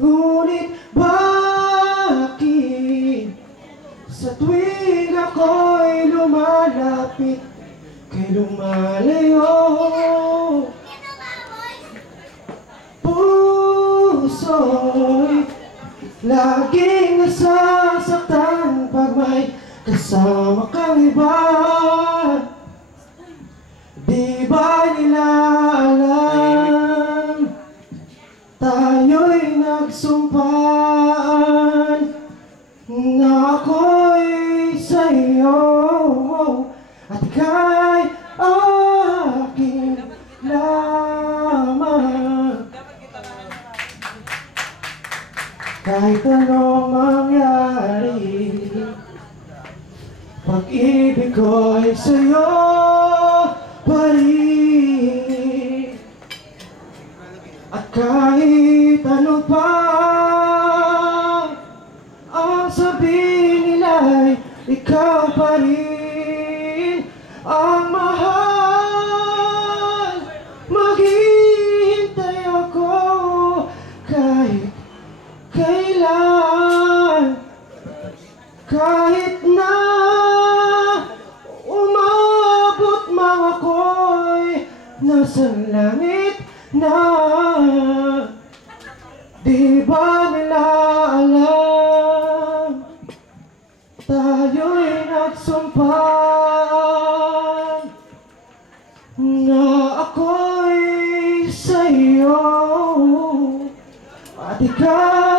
Ngunit bakit sa tuwing ako'y lumalapit kay lumalayo? Puso'y laging nasasaktan pag may kasama kang iba. Di ba nila alam tayo'y nagsumpaan na ako'y sa'yo at ika'y aking lamang. Kahit anong mangyari, pag-ibig ko'y sa'yo pa rin. At kahit ano pa ang sabihin nila'y ikaw pa rin ang mahal. Maghihintay ako kahit kailan, kahit na umabot mang ako'y nasa langit na. Di ba nila alam tayo'y nagsumpaan na ako'y sa'yo at ikaw